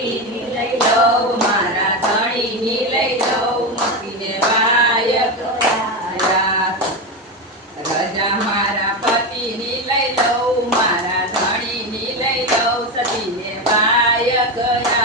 પતિની લઈ લઉં, મારા ધણીની લઈ લઉં, મૂકીને વાય ગયા. રજા મારા પતિની લઈ લઉં, મારા ધણીની લઈ લઉં, સતીને વાય ગયા.